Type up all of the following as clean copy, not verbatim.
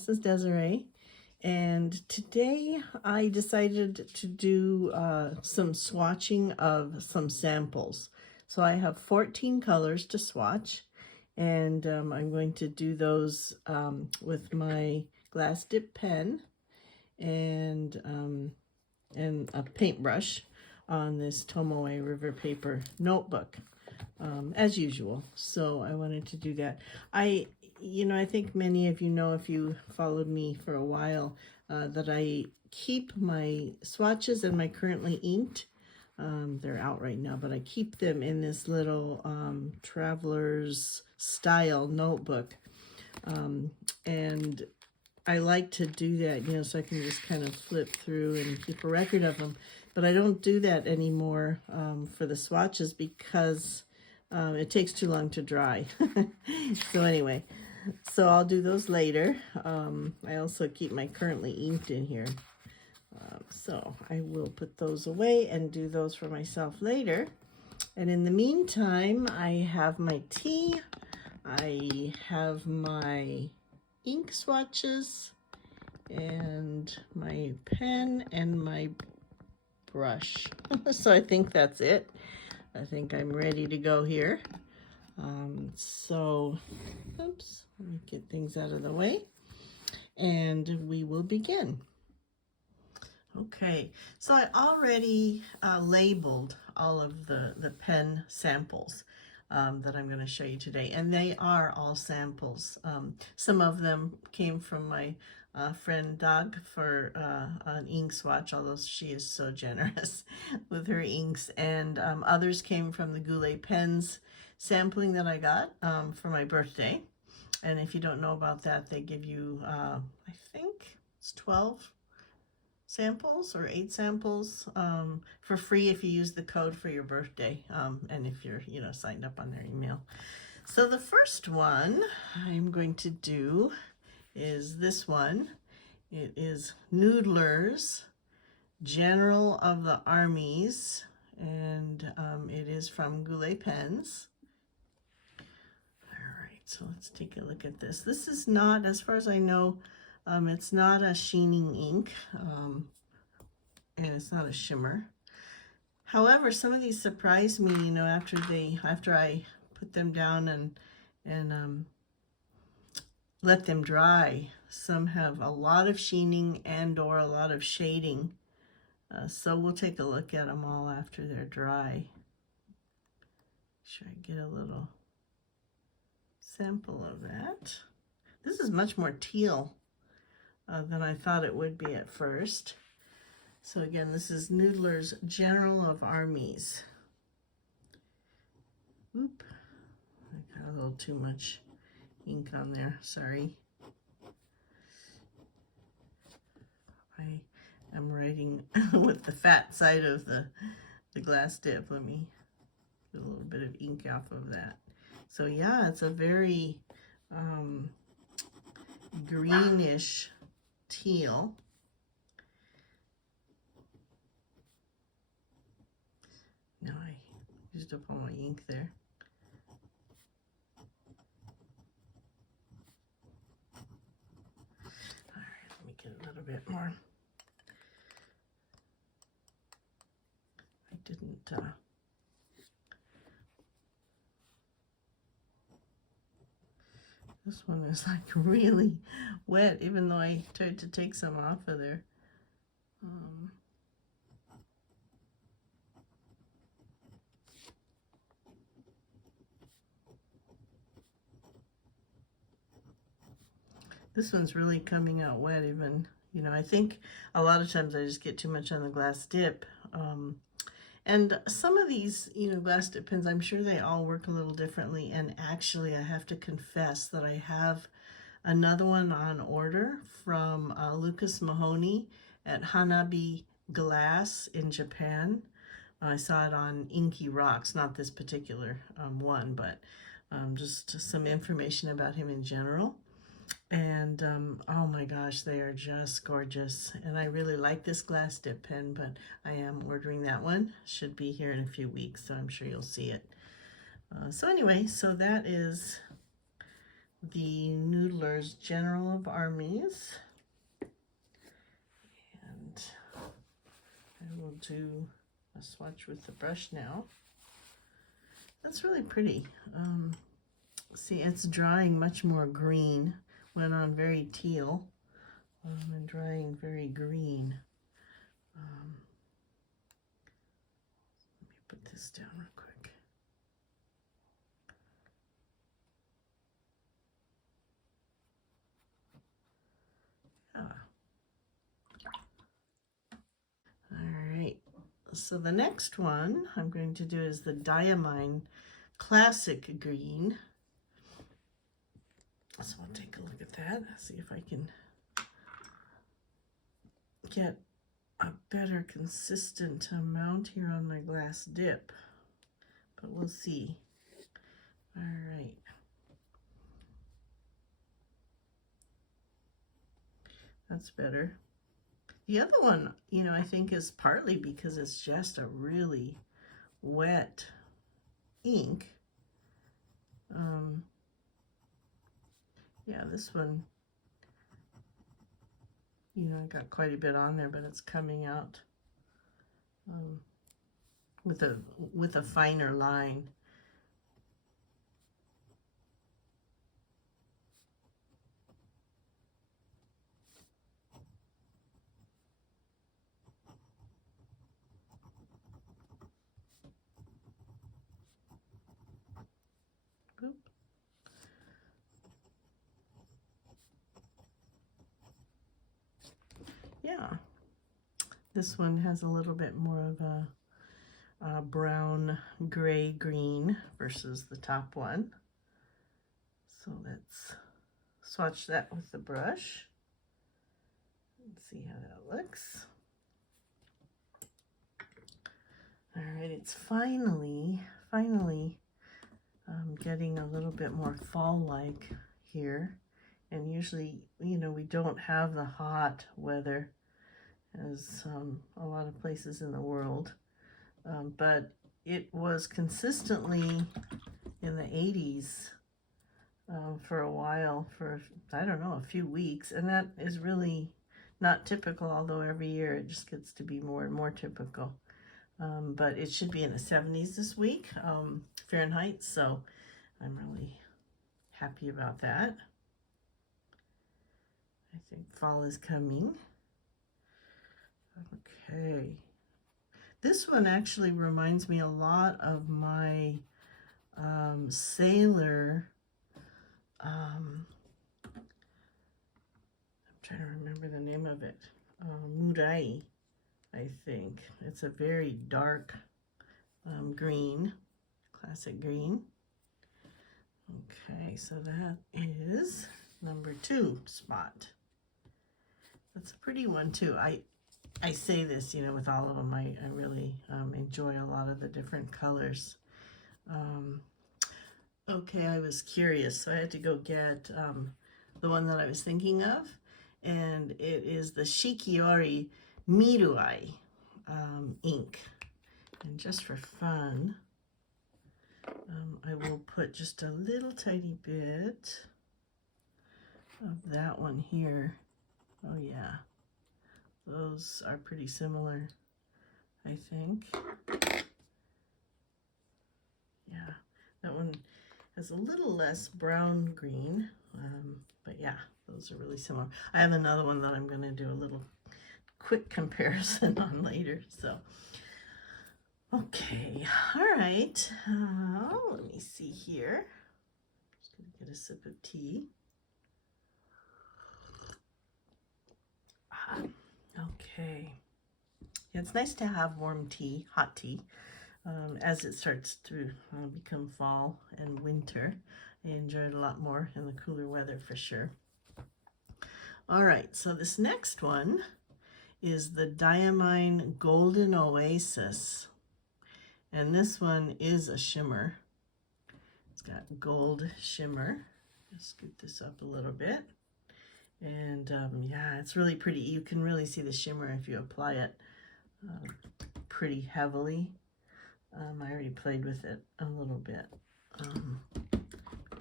This is Desiree, and today I decided to do some swatching of some samples. So I have 14 colors to swatch, and I'm going to do those with my glass dip pen and a paintbrush on this Tomoe River paper notebook, as usual. So I wanted to do that. I think many of you know, if you followed me for a while, that I keep my swatches and my currently inked. They're out right now, but I keep them in this little traveler's style notebook. And I like to do that, so I can just kind of flip through and keep a record of them. But I don't do that anymore for the swatches because it takes too long to dry. So anyway, so I'll do those later. I also keep my currently inked in here. So I will put those away and do those for myself later. And in the meantime, I have my tea. I have my ink swatches and my pen and my brush. So I think that's it. I think I'm ready to go here. Oops, let me get things out of the way and we will begin. Okay, so I already labeled all of the pen samples that I'm going to show you today, and they are all samples. Some of them came from my friend Doug for an ink swatch, although she is so generous with her inks, and others came from the Goulet pens sampling that I got for my birthday. And if you don't know about that, they give you I think it's 12 samples or 8 samples for free if you use the code for your birthday, and if you're signed up on their email. So the first one I'm going to do is this one. It is Noodlers, General of the Armies, and it is from Goulet pens. All right, so let's take a look at this. This is not, as far as I know, it's not a sheening ink, and it's not a shimmer. However, some of these surprised me, after I put them down and let them dry. Some have a lot of sheening and or a lot of shading. So we'll take a look at them all after they're dry. Make sure I get a little sample of that. This is much more teal than I thought it would be at first. So again, this is Noodlers, General of Armies. Oop, I got a little too much ink on there, sorry. I am writing with the fat side of the glass dip. Let me get a little bit of ink off of that. So yeah, it's a very greenish teal. Now I used up all my ink there. All right, let me get a little bit more. I didn't this one is like really wet, even though I tried to take some off of there. This one's really coming out wet even, I think a lot of times I just get too much on the glass dip. And some of these, glass dip pens, I'm sure they all work a little differently. And actually, I have to confess that I have another one on order from Lucas Mahoney at Hanabi Glass in Japan. I saw it on Inky Rocks, not this particular one, but just some information about him in general. And oh my gosh, they are just gorgeous, and I really like this glass dip pen, but I am ordering that one. Should be here in a few weeks, so I'm sure you'll see it. So anyway, so that is the Noodlers General of Armies. And I will do a swatch with the brush now. That's really pretty. See, it's drying much more green. Went on very teal and drying very green. Let me put this down real quick. All right, so the next one I'm going to do is the Diemens Classic Green. So I'll take a look at that, see if I can get a better consistent amount here on my glass dip, but we'll see. All right. That's better. The other one, you know, I think is partly because it's just a really wet ink. Yeah, this one, you know, I got quite a bit on there, but it's coming out with a finer line. Oop. Yeah, this one has a little bit more of a brown gray green versus the top one. So let's swatch that with the brush and see how that looks. All right, it's finally getting a little bit more fall-like here. And usually, you know, we don't have the hot weather as a lot of places in the world. But it was consistently in the 80s for a while, for, I don't know, a few weeks. And that is really not typical, although every year it just gets to be more and more typical. But it should be in the 70s this week, Fahrenheit, so I'm really happy about that. I think fall is coming. Okay. This one actually reminds me a lot of my Sailor, I'm trying to remember the name of it, Murai, I think. It's a very dark green, classic green. Okay, so that is number 2 spot. That's a pretty one too. I say this, you know, with all of them, I really enjoy a lot of the different colors. Okay, I was curious, so I had to go get the one that I was thinking of, and it is the Shikiori Miruai ink. And just for fun, I will put just a little tiny bit of that one here. Oh yeah, those are pretty similar, I think. Yeah, that one has a little less brown green, but yeah, those are really similar. I have another one that I'm going to do a little quick comparison on later. So, okay, all right. Let me see here. Just going to get a sip of tea. Okay. Yeah, it's nice to have warm tea, hot tea, as it starts to become fall and winter. I enjoy it a lot more in the cooler weather for sure. All right, so this next one is the Diemens Golden Oasis. And this one is a shimmer. It's got gold shimmer. I'll scoot this up a little bit. And yeah, it's really pretty. You can really see the shimmer if you apply it pretty heavily. I already played with it a little bit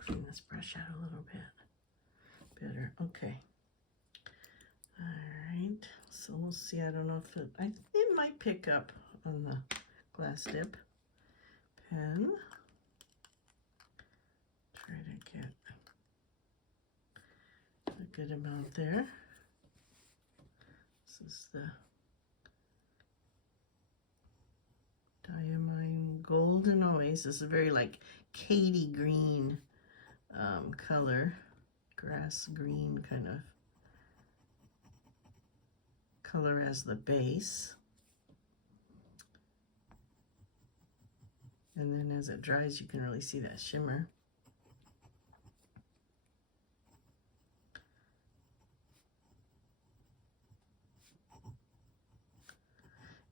clean this brush out a little bit better. Okay. All right. So we'll see. I don't know if it might pick up on the glass dip pen. Try to get a good amount there. This is the Diemens Golden Oasis. This is a very like Katy green color, grass green kind of color as the base. And then as it dries, you can really see that shimmer.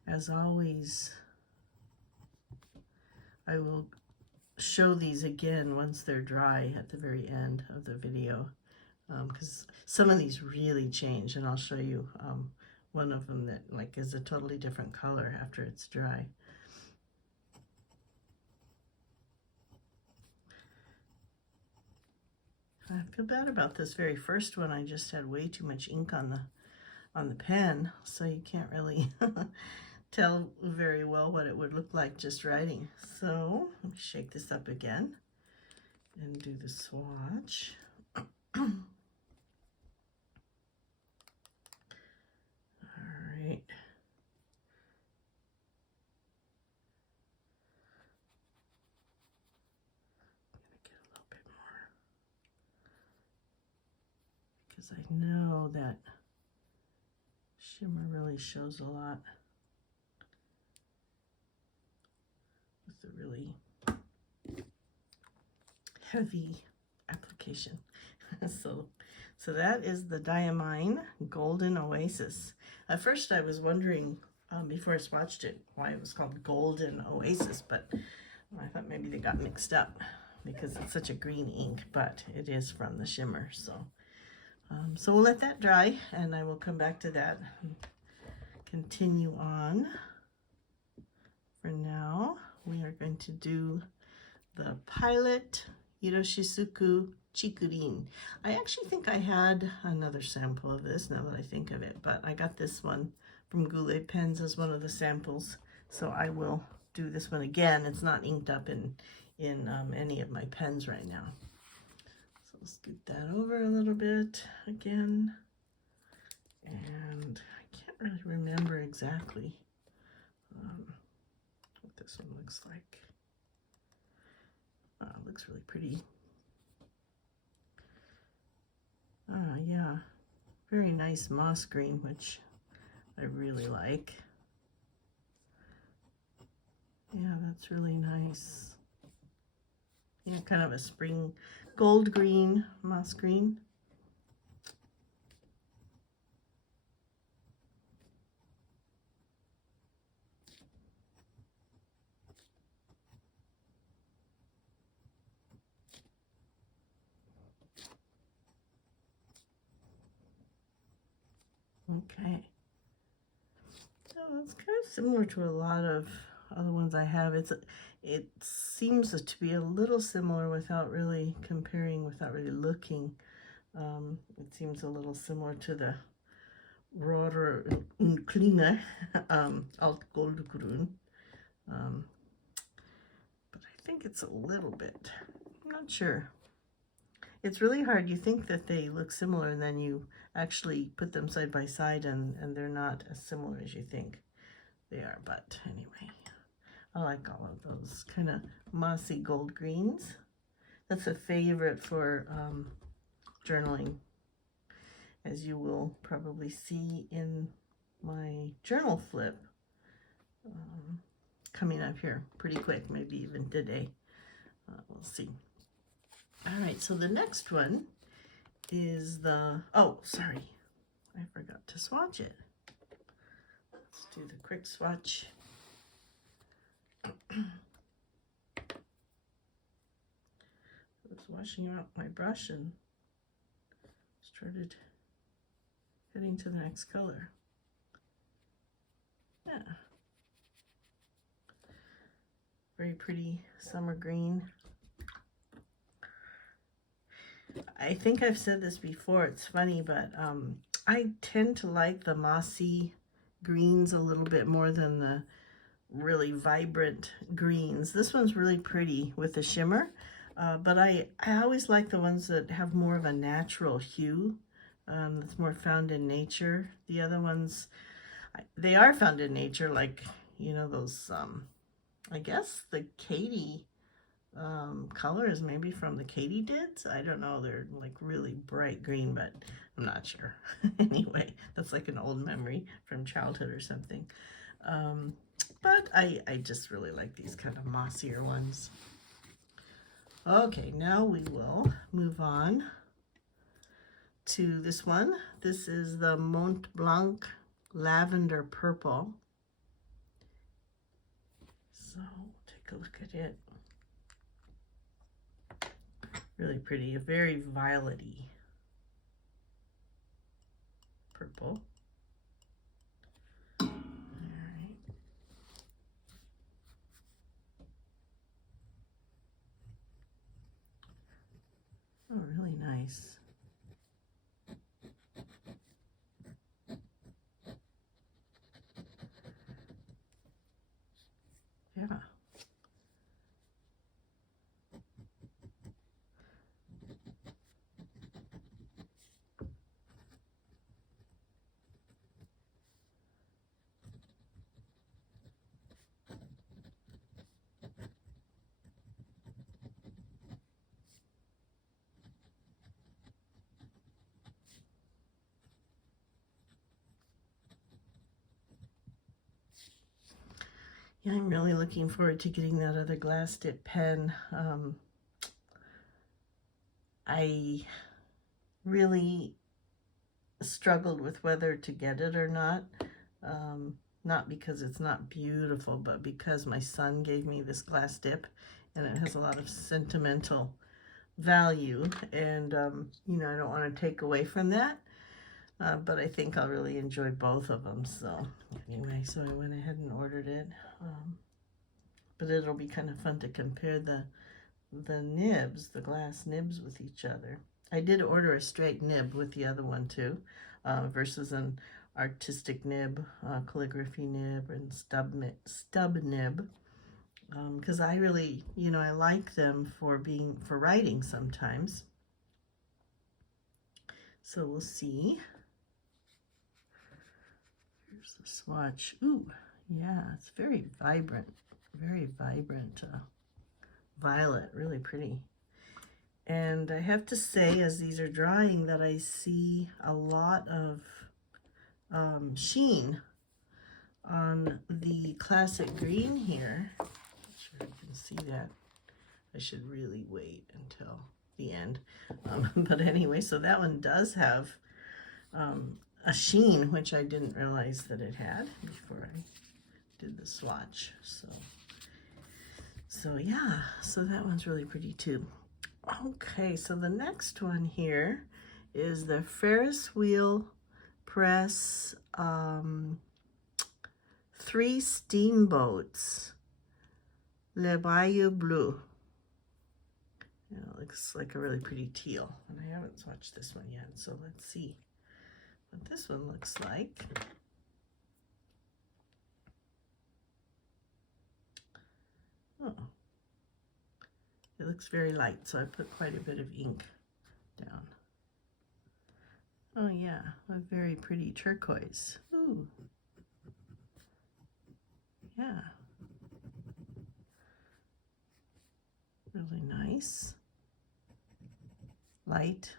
As always, I will show these again once they're dry at the very end of the video, because some of these really change, and I'll show you one of them that like is a totally different color after it's dry. I feel bad about this very first one. I just had way too much ink on the pen, so you can't really tell very well what it would look like just writing. So let me shake this up again and do the swatch. All right. Because I know that shimmer really shows a lot with the really heavy application. So that is the Diemens Golden Oasis. At first I was wondering before I swatched it why it was called Golden Oasis, but I thought maybe they got mixed up because it's such a green ink, but it is from the shimmer. So we'll let that dry, and I will come back to that and continue on. For now, we are going to do the Pilot Hiroshisuku Chikurin. I actually think I had another sample of this now that I think of it, but I got this one from Goulet Pens as one of the samples, so I will do this one again. It's not inked up in any of my pens right now. So let's scoot that over a little bit again. And I can't really remember exactly what this one looks like. It looks really pretty. Yeah, very nice moss green, which I really like. Yeah, that's really nice. Yeah, kind of a spring gold green, moss green. Okay. So it's kind of similar to a lot of other ones I have. It seems to be a little similar without really comparing, without really looking. It seems a little similar to the Roter und Kleine Alt Goldgrün. But I think it's a little bit, I'm not sure. It's really hard. You think that they look similar, and then you actually put them side by side, and they're not as similar as you think they are. But anyway, I like all of those kind of mossy gold greens. That's a favorite for journaling, as you will probably see in my journal flip coming up here pretty quick, maybe even today. We'll see. All right, so the next one is the, oh, sorry, I forgot to swatch it. Let's do the quick swatch. I was washing out my brush and started heading to the next color. Yeah. Very pretty summer green. I think I've said this before, it's funny, but I tend to like the mossy greens a little bit more than the really vibrant greens. This one's really pretty with the shimmer, but I always like the ones that have more of a natural hue, that's more found in nature. The other ones, they are found in nature, like, you know, those, I guess the Katy color is maybe from the katydids. I don't know, they're like really bright green, but I'm not sure. Anyway, that's like an old memory from childhood or something. But I just really like these kind of mossier ones. Okay, now we will move on to this one. This is the Montblanc Lavender Purple. So take a look at it. Really pretty, a very violet-y purple. All right. Oh, really nice. Yeah. Yeah, I'm really looking forward to getting that other glass dip pen. I really struggled with whether to get it or not. Not because it's not beautiful, but because my son gave me this glass dip and it has a lot of sentimental value, and you know, I don't want to take away from that. But I think I'll really enjoy both of them. So anyway, so I went ahead and ordered it. But it'll be kind of fun to compare the nibs, the glass nibs with each other. I did order a straight nib with the other one too, versus an artistic nib, calligraphy nib, and stub nib. Because I really, you know, I like them for writing sometimes. So we'll see. Here's the swatch. Ooh, yeah, it's very vibrant violet, really pretty. And I have to say, as these are drying, that I see a lot of sheen on the classic green here. I'm not sure you can see that. I should really wait until the end. But anyway, so that one does have a sheen, which I didn't realize that it had before I did the swatch. So yeah, so that one's really pretty too. Okay, so the next one here is the Ferris Wheel Press 3 Steamboats Lamy Blue. You know, it looks like a really pretty teal, and I haven't swatched this one yet, so let's see what this one looks like. Oh, it looks very light, so I put quite a bit of ink down. Oh yeah, a very pretty turquoise. Ooh. Yeah. Really nice. Light.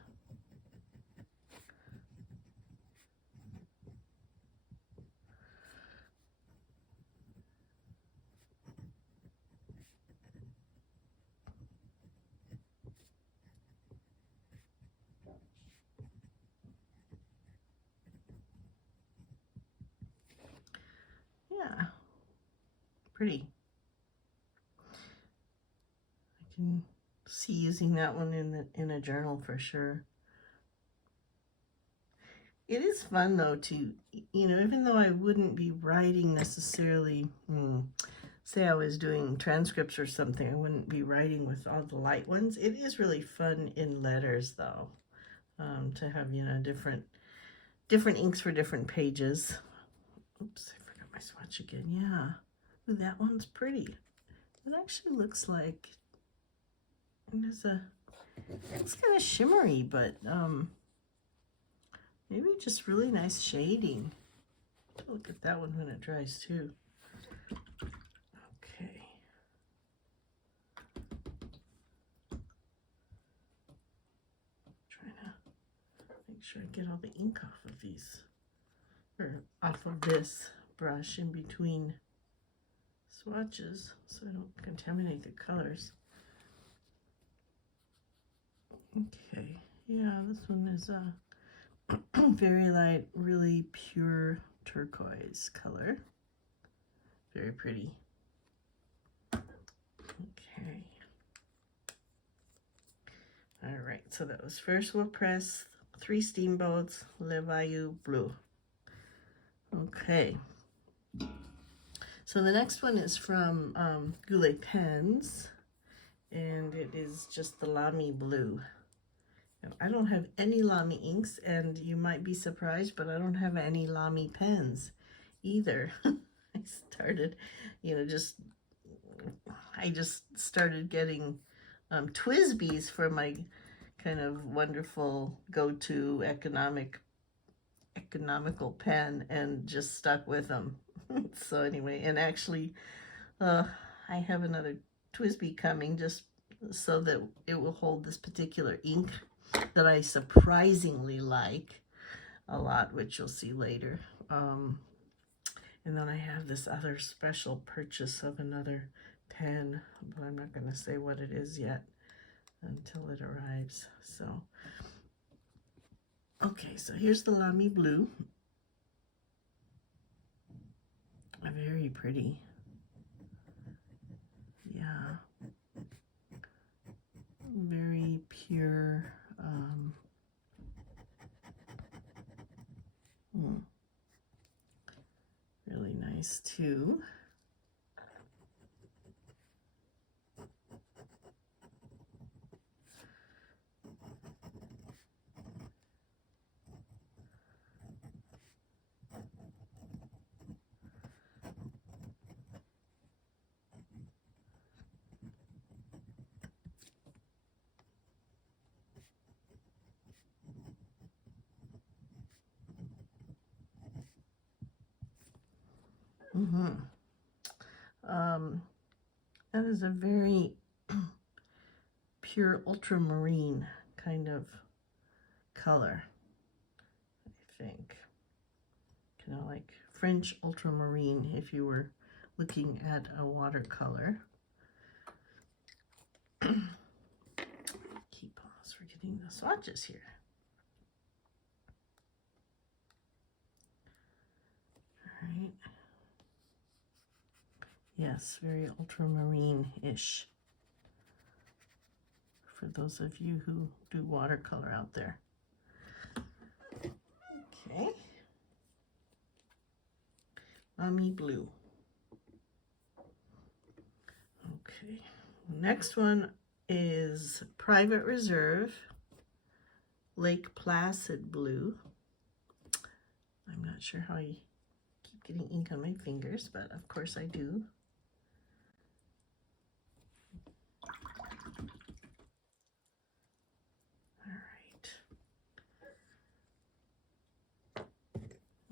Yeah, pretty. I can see using that one in a journal for sure. It is fun though to, you know, even though I wouldn't be writing necessarily say I was doing transcripts or something, I wouldn't be writing with all the light ones. It is really fun in letters, though, to have, you know, different inks for different pages. Oops, I forgot my swatch again. Yeah. Ooh, that one's pretty. It actually looks like it's kind of shimmery, but maybe just really nice shading. Look at that one when it dries too. Okay. Trying to make sure I get all the ink off of these, or off of this brush in between swatches, so I don't contaminate the colors. Okay, yeah, this one is a very light, really pure turquoise color. Very pretty. Okay. All right, so that was Ferris Wheel Press, 3 Steamboats, Lamy Blue. Okay. So the next one is from Goulet Pens, and it is just the Lamy Blue. Now, I don't have any Lamy inks, and you might be surprised, but I don't have any Lamy pens either. I started, you know, I just started getting Twisbees for my kind of wonderful go-to economical pen, and just stuck with them. So anyway, and actually I have another Twisbee coming just so that it will hold this particular ink that I surprisingly like a lot, which you'll see later. And then I have this other special purchase of another pen, but I'm not going to say what it is yet until it arrives. So, okay, so here's the Lamy Blue. Very pretty. Yeah. Very pure. Really nice too. That is a very pure ultramarine kind of color, I think. Kind of like French ultramarine if you were looking at a watercolor. Keep pause for getting the swatches here. All right. Yes, very ultramarine-ish for those of you who do watercolor out there. Okay. Lamy Blue. Okay. Next one is Private Reserve, Lake Placid Blue. I'm not sure how I keep getting ink on my fingers, but of course I do.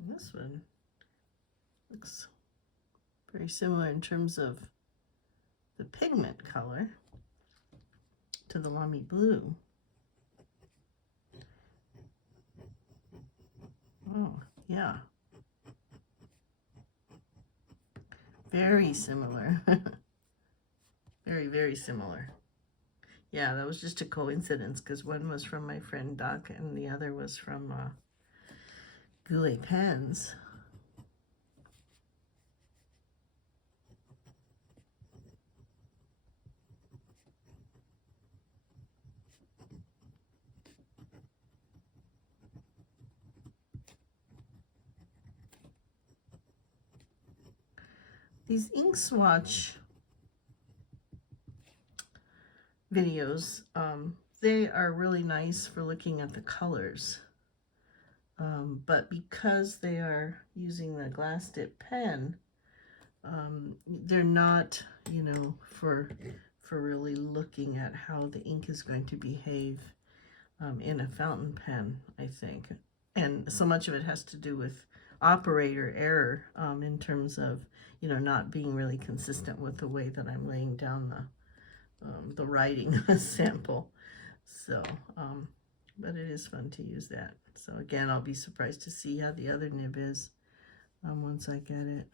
This one looks very similar in terms of the pigment color to the Lamy Blue. Oh, yeah. Very similar. Very, very similar. Yeah, that was just a coincidence because one was from my friend Doc and the other was from Goulet Pens. These ink swatch videos, they are really nice for looking at the colors. But because they are using the glass dip pen, they're not, you know, for really looking at how the ink is going to behave in a fountain pen, I think. And so much of it has to do with operator error in terms of, you know, not being really consistent with the way that I'm laying down the writing sample. So, but it is fun to use that. So again, I'll be surprised to see how the other nib is once I get it.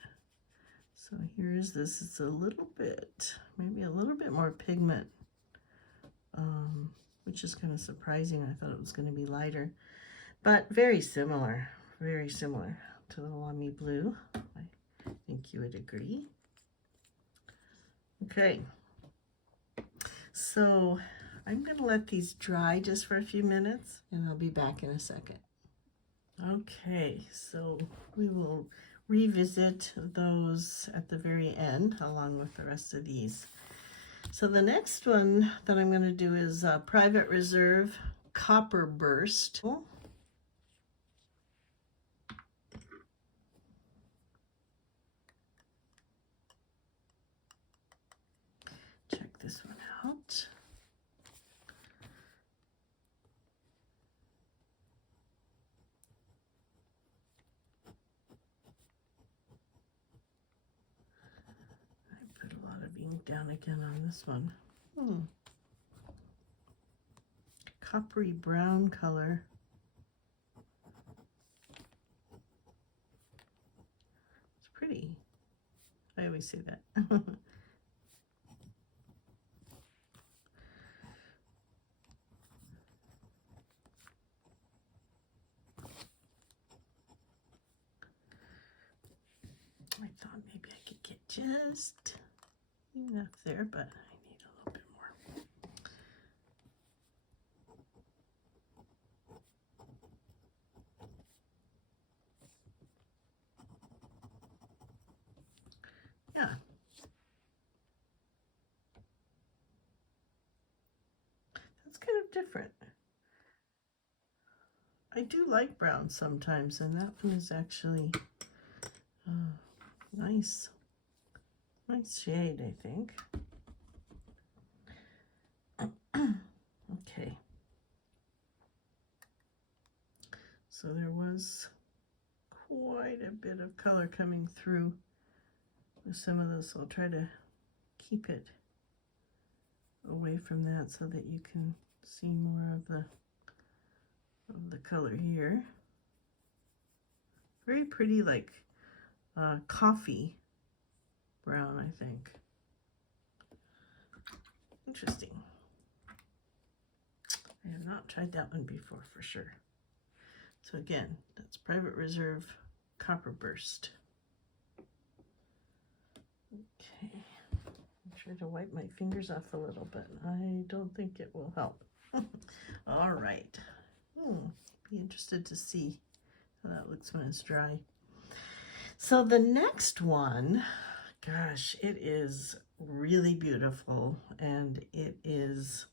So here is this. It's a little bit, maybe a little bit more pigment, which is kind of surprising. I thought it was going to be lighter, but very similar to the Lamy Blue. I think you would agree. Okay, so I'm going to let these dry just for a few minutes, and I'll be back in a second. Okay, so we will revisit those at the very end along with the rest of these. So the next one that I'm going to do is Private Reserve Copper Burst. Check this one out. Down again on this one. Coppery brown color. It's pretty. I always say that. I thought maybe I could get just enough there, but I need a little bit more. Yeah. That's kind of different. I do like brown sometimes, and that one is actually nice. Nice shade, I think. Okay. So there was quite a bit of color coming through with some of this. I'll try to keep it away from that so that you can see more of the color here. Very pretty, like coffee brown, I think. Interesting. I have not tried that one before for sure. So again, that's Private Reserve Copper Burst. Okay, I'll try to wipe my fingers off a little bit. I don't think it will help. All right. Be interested to see how that looks when it's dry. So the next one, gosh, it is really beautiful, and it is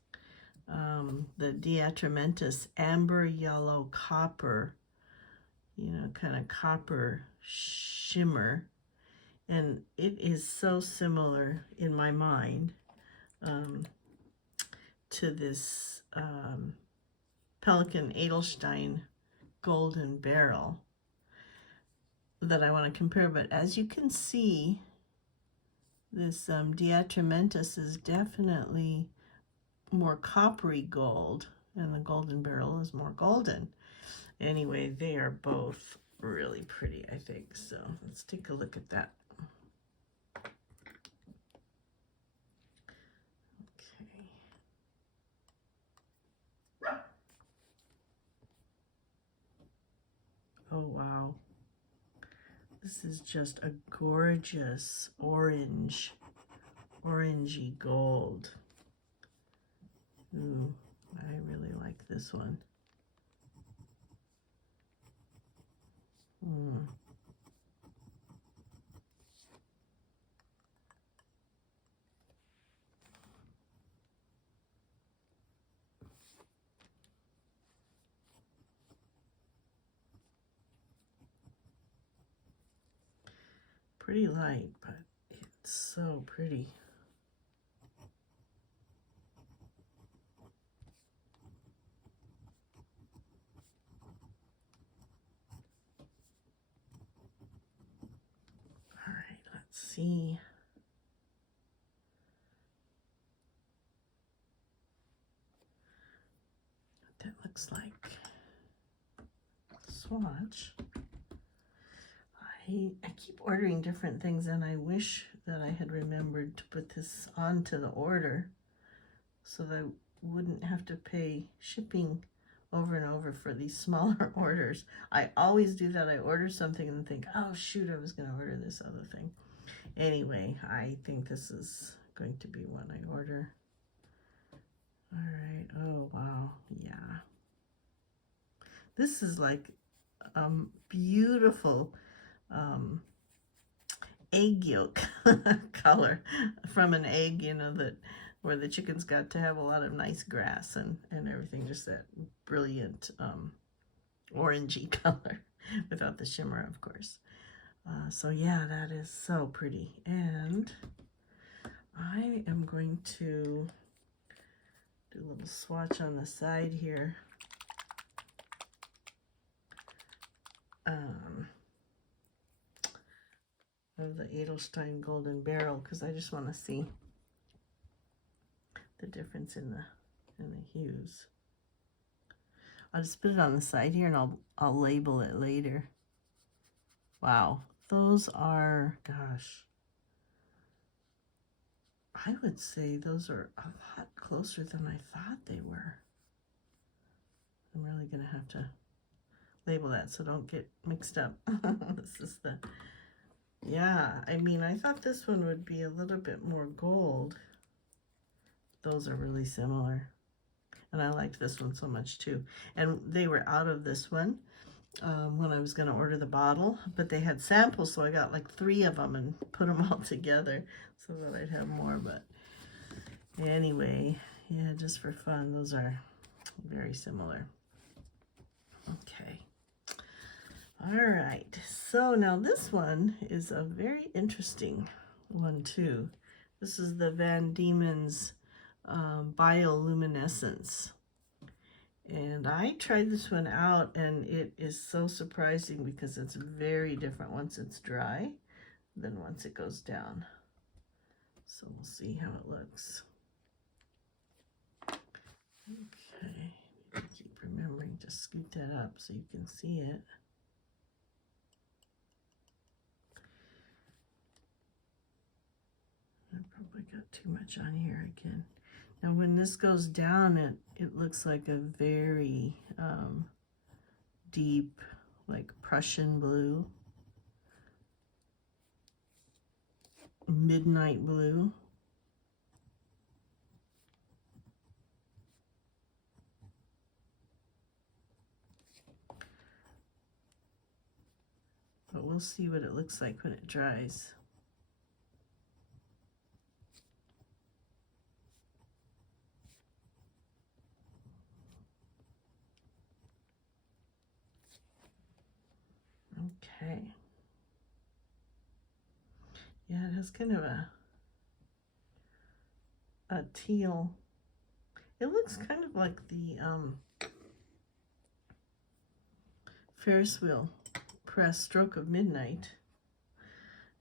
the Diemens Amber Yellow Copper, you know, kind of copper shimmer. And it is so similar in my mind to this Pelican Edelstein Golden Barrel that I want to compare. But as you can see, this Diemens is definitely more coppery gold, and the Golden Barrel is more golden. Anyway, they are both really pretty, I think. So let's take a look at that. Oh, wow. This is just a gorgeous orangey gold. Ooh, I really like this one. pretty light, but it's so pretty. All right, let's see. What that looks like. Swatch. I keep ordering different things, and I wish that I had remembered to put this onto the order so that I wouldn't have to pay shipping over and over for these smaller orders. I always do that. I order something and think, oh shoot, I was going to order this other thing. Anyway, I think this is going to be one I order. All right. Oh, wow. Yeah. This is like beautiful egg yolk color from an egg, you know, that where the chickens got to have a lot of nice grass and everything, just that brilliant orangey color without the shimmer, of course. So yeah, that is so pretty. And I am going to do a little swatch on the side here. Of the Edelstein Golden Barrel, because I just want to see the difference in the hues. I'll just put it on the side here, and I'll label it later. Wow, those are, gosh, I would say those are a lot closer than I thought they were. I'm really gonna have to label that so don't get mixed up. This is the, yeah, I mean, I thought this one would be a little bit more gold. Those are really similar. And I liked this one so much too. And they were out of this one when I was going to order the bottle, but they had samples, so I got like 3 of them and put them all together so that I'd have more. But anyway, yeah, just for fun, those are very similar. Okay. All right, so now this one is a very interesting one too. This is the Van Diemens Bioluminescence. And I tried this one out, and it is so surprising because it's very different once it's dry than once it goes down. So we'll see how it looks. Okay, keep remembering to scoot that up so you can see it. I probably got too much on here again. Now when this goes down, it looks like a very deep, like Prussian blue, midnight blue. But we'll see what it looks like when it dries. Okay. Yeah, it has kind of a teal. It looks kind of like the Ferris Wheel press Stroke of Midnight,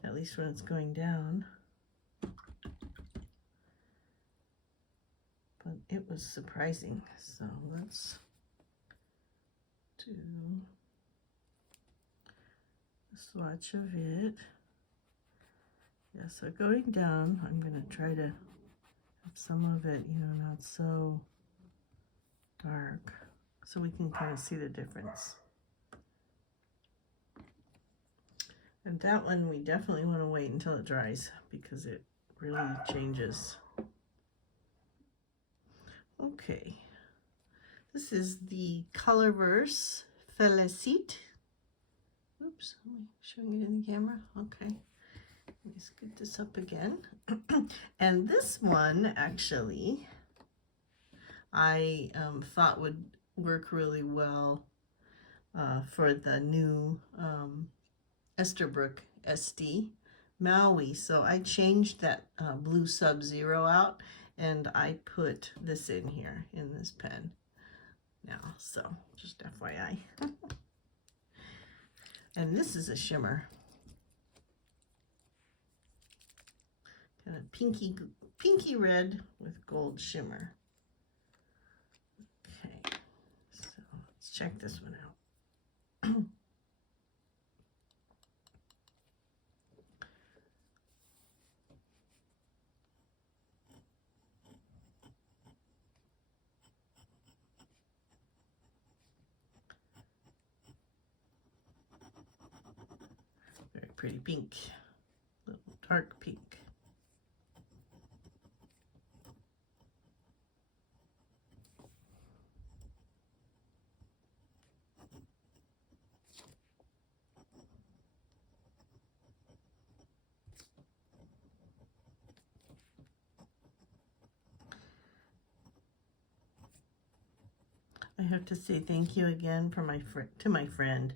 at least when it's going down. But it was surprising, so let's do a swatch of it. Yeah, so going down, I'm going to try to have some of it, you know, not so dark, so we can kind of see the difference. And that one, we definitely want to wait until it dries because it really changes. Okay, this is the Colorverse Fiji. Oops, am I showing it in the camera? Okay, let me scoot this up again. And this one, actually, I thought would work really well for the new Esterbrook SD. Maui. So I changed that blue Sub-Zero out, and I put this in here in this pen now. So just FYI. And this is a shimmer. Kind of pinky red with gold shimmer. Okay, so let's check this one out. Very pretty pink, little dark pink. I have to say thank you again for to my friend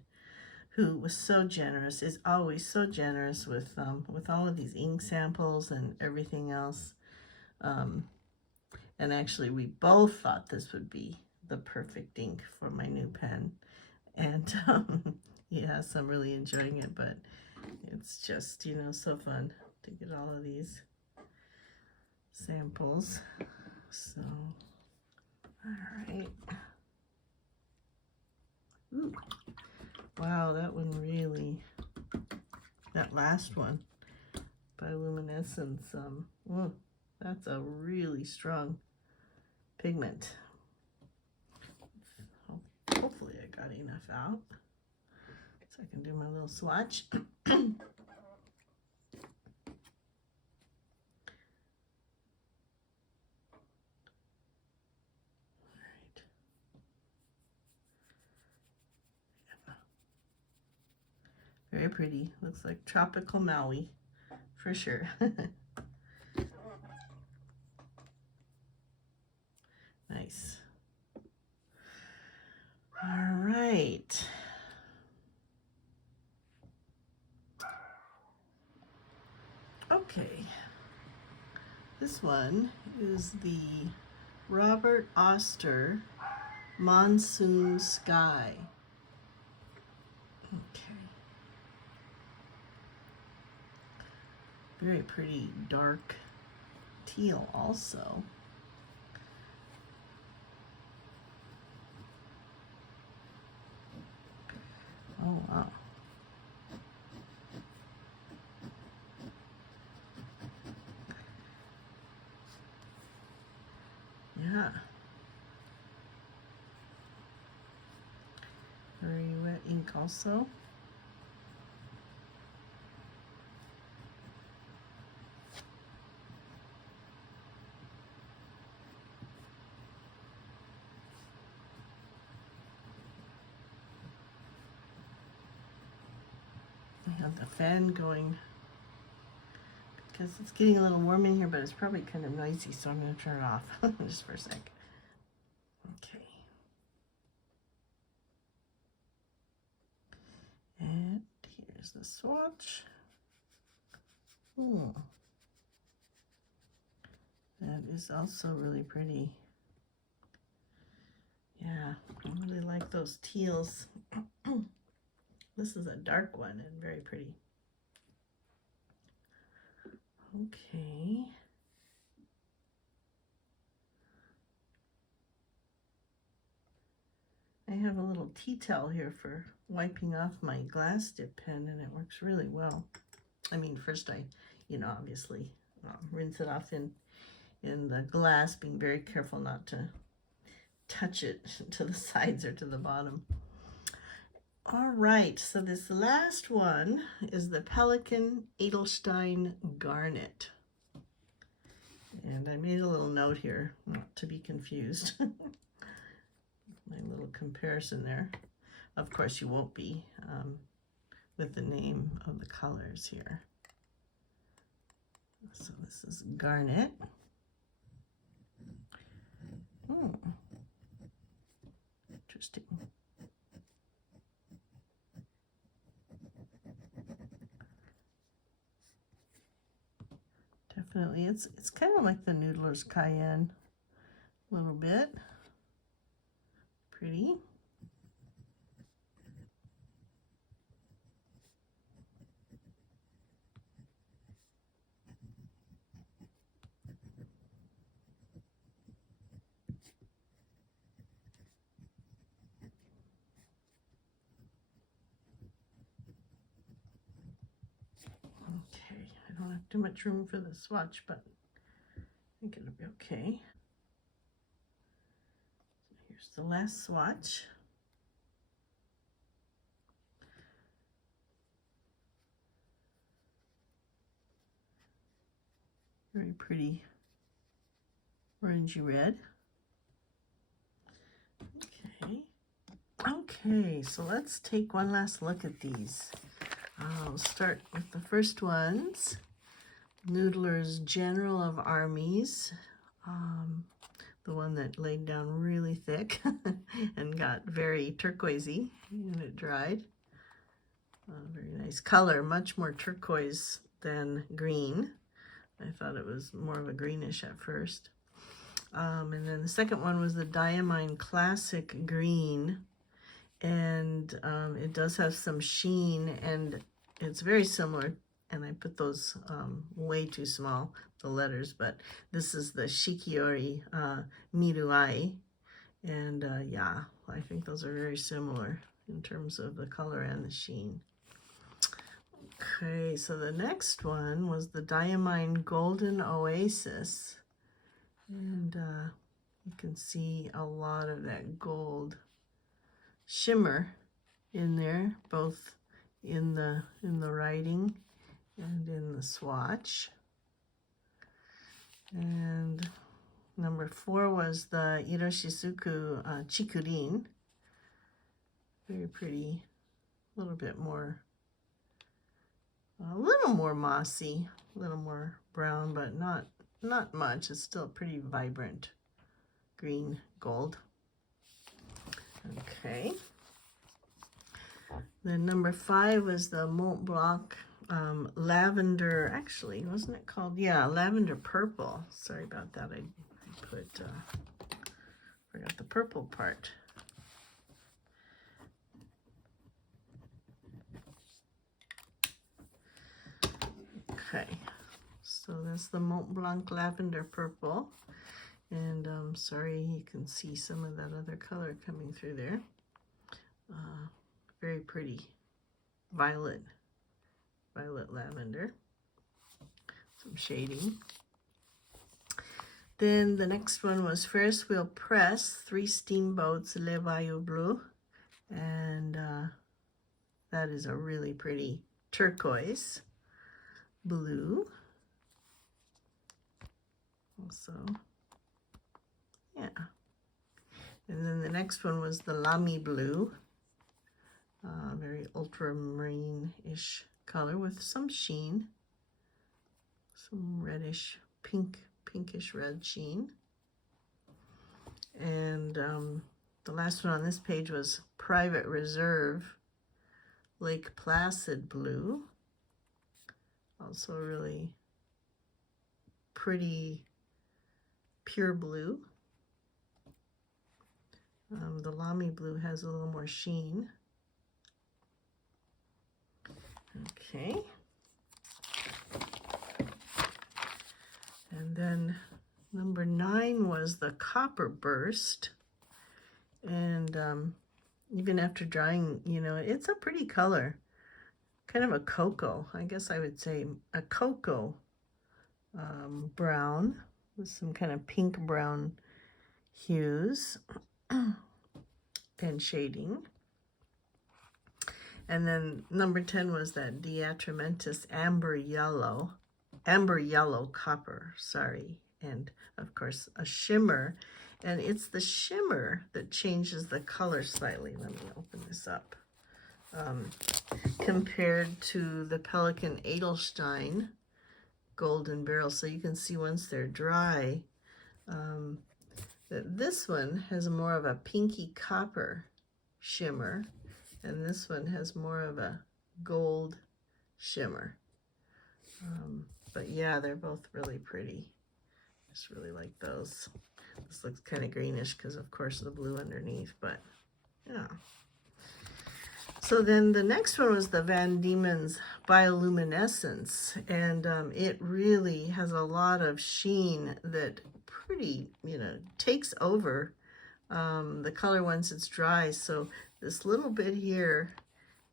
who was so generous, is always so generous with all of these ink samples and everything else. And actually, we both thought this would be the perfect ink for my new pen. And yes, I'm really enjoying it, but it's just, you know, so fun to get all of these samples. So, all right. Ooh. Wow, that one really, that last one, Bioluminescence, whoa, that's a really strong pigment. Hopefully I got enough out so I can do my little swatch. Very pretty. Looks like tropical Maui for sure. Nice. All right. Okay. This one is the Robert Oster Monsoon Sky. Okay. Very pretty dark teal also. Oh, wow. Yeah. Very wet ink also. I have the fan going because it's getting a little warm in here, but it's probably kind of noisy, so I'm going to turn it off just for a sec. Okay. And here's the swatch. Ooh. That is also really pretty. Yeah, I really like those teals. This is a dark one and very pretty. Okay. I have a little tea towel here for wiping off my glass dip pen, and it works really well. I mean, first I, you know, obviously rinse it off in the glass, being very careful not to touch it to the sides or to the bottom. All right, so this last one is the Pelican Edelstein Garnet. And I made a little note here, not to be confused. My little comparison there. Of course, you won't be with the name of the colors here. So this is Garnet. Interesting. definitely. It's kind of like the Noodlers Cayenne a little bit. Pretty. Okay, I don't have too much room for the swatch, but I think it'll be okay. Here's the last swatch. Very pretty orangey red. Okay. Okay, so let's take one last look at these. I'll start with the first ones. Noodlers General of Armies. The one that laid down really thick and got very turquoisey when it dried. Very nice color, much more turquoise than green. I thought it was more of a greenish at first. And then the second one was the Diemens Classic Green. And it does have some sheen, and it's very similar. And I put those way too small, the letters, but this is the Shikiori Miruai. And yeah, I think those are very similar in terms of the color and the sheen. Okay, so the next one was the Diemens Golden Oasis. And you can see a lot of that gold shimmer in there, both in the writing and in the swatch. And number 4 was the Iroshizuku Chikurin. Very pretty, a little more mossy, a little more brown, but not much. It's still pretty vibrant green gold. Okay. Then number 5 was the Montblanc lavender. Actually, wasn't it called? Yeah, lavender purple. Sorry about that. I forgot the purple part. Okay, so that's the Montblanc lavender purple. And sorry, you can see some of that other color coming through there. Very pretty violet lavender. Some shading. Then the next one was Ferris Wheel Press, 3 Steamboats Lamy Blue. And that is a really pretty turquoise blue. Also, yeah. And then the next one was the Lamy Blue. Very ultramarine-ish color with some sheen. Some reddish, pinkish red sheen. And the last one on this page was Private Reserve Lake Placid Blue. Also really pretty pure blue. The Lamy Blue has a little more sheen. Okay. And then number 9 was the Copper Burst. And even after drying, you know, it's a pretty color. Kind of a cocoa. I guess I would say a cocoa brown with some kind of pink brown hues and shading. And then number 10 was that Diatramentis amber yellow copper, sorry. And of course a shimmer, and it's the shimmer that changes the color slightly. Let me open this up. Compared to the Pelican Edelstein golden barrel. So you can see once they're dry, that this one has more of a pinky copper shimmer, and this one has more of a gold shimmer. But yeah, they're both really pretty. Just really like those. This looks kind of greenish because of course the blue underneath, but yeah. So then the next one was the Diemens Bioluminescence, and it really has a lot of sheen that pretty, you know, takes over the color once it's dry. So this little bit here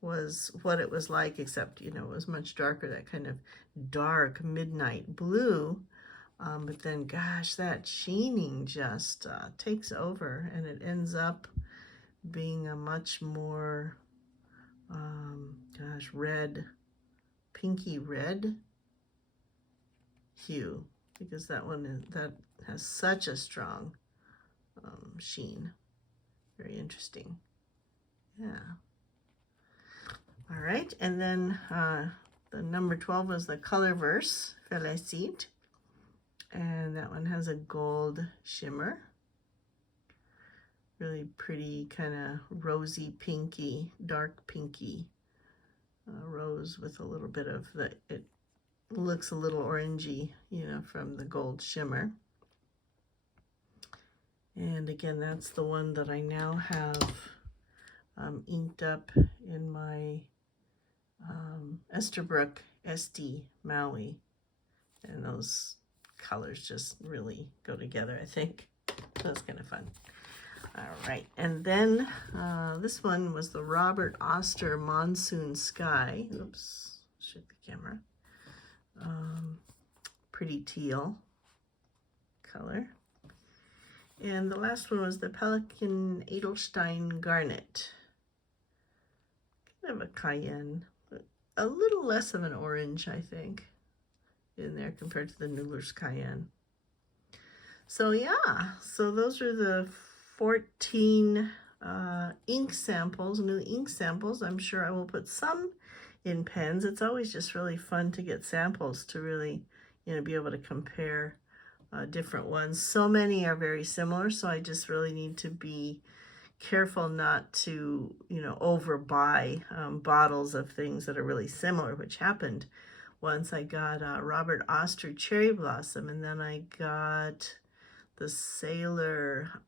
was what it was like, except, you know, it was much darker, that kind of dark midnight blue. But then, gosh, that sheening just takes over, and it ends up being a much more, gosh, red, pinky red hue, because that has such a strong sheen. Very interesting. Yeah. All right, and then the number 12 was the Colorverse Fiji, and that one has a gold shimmer. Really pretty, kind of rosy pinky, dark pinky rose with a little bit of it looks a little orangey, you know, from the gold shimmer. And again, that's the one that I now have inked up in my Esterbrook SD Maui. And those colors just really go together, I think. So it's kind of fun. All right, and then this one was the Robert Oster Monsoon Sky. Oops, shoot the camera. Pretty teal color. And the last one was the Pelican Edelstein Garnet. Kind of a cayenne, but a little less of an orange, I think, in there compared to the Noodlers cayenne. So yeah, so those are the 14 ink samples, new ink samples. I'm sure I will put some in pens. It's always just really fun to get samples to really, you know, be able to compare different ones. So many are very similar, so I just really need to be careful not to, you know, overbuy bottles of things that are really similar, which happened once. I got Robert Oster Cherry Blossom, and then I got the Sailor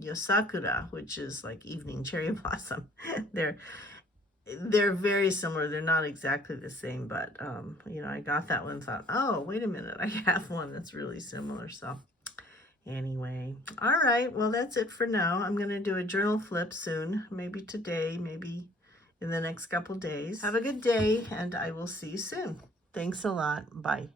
Yosakura, which is like evening cherry blossom. They're very similar. They're not exactly the same, but you know, I got that one and thought, oh, wait a minute, I have one that's really similar. So anyway, all right, well, that's it for now. I'm going to do a journal flip soon, maybe today, maybe in the next couple days. Have a good day, and I will see you soon. Thanks a lot. Bye.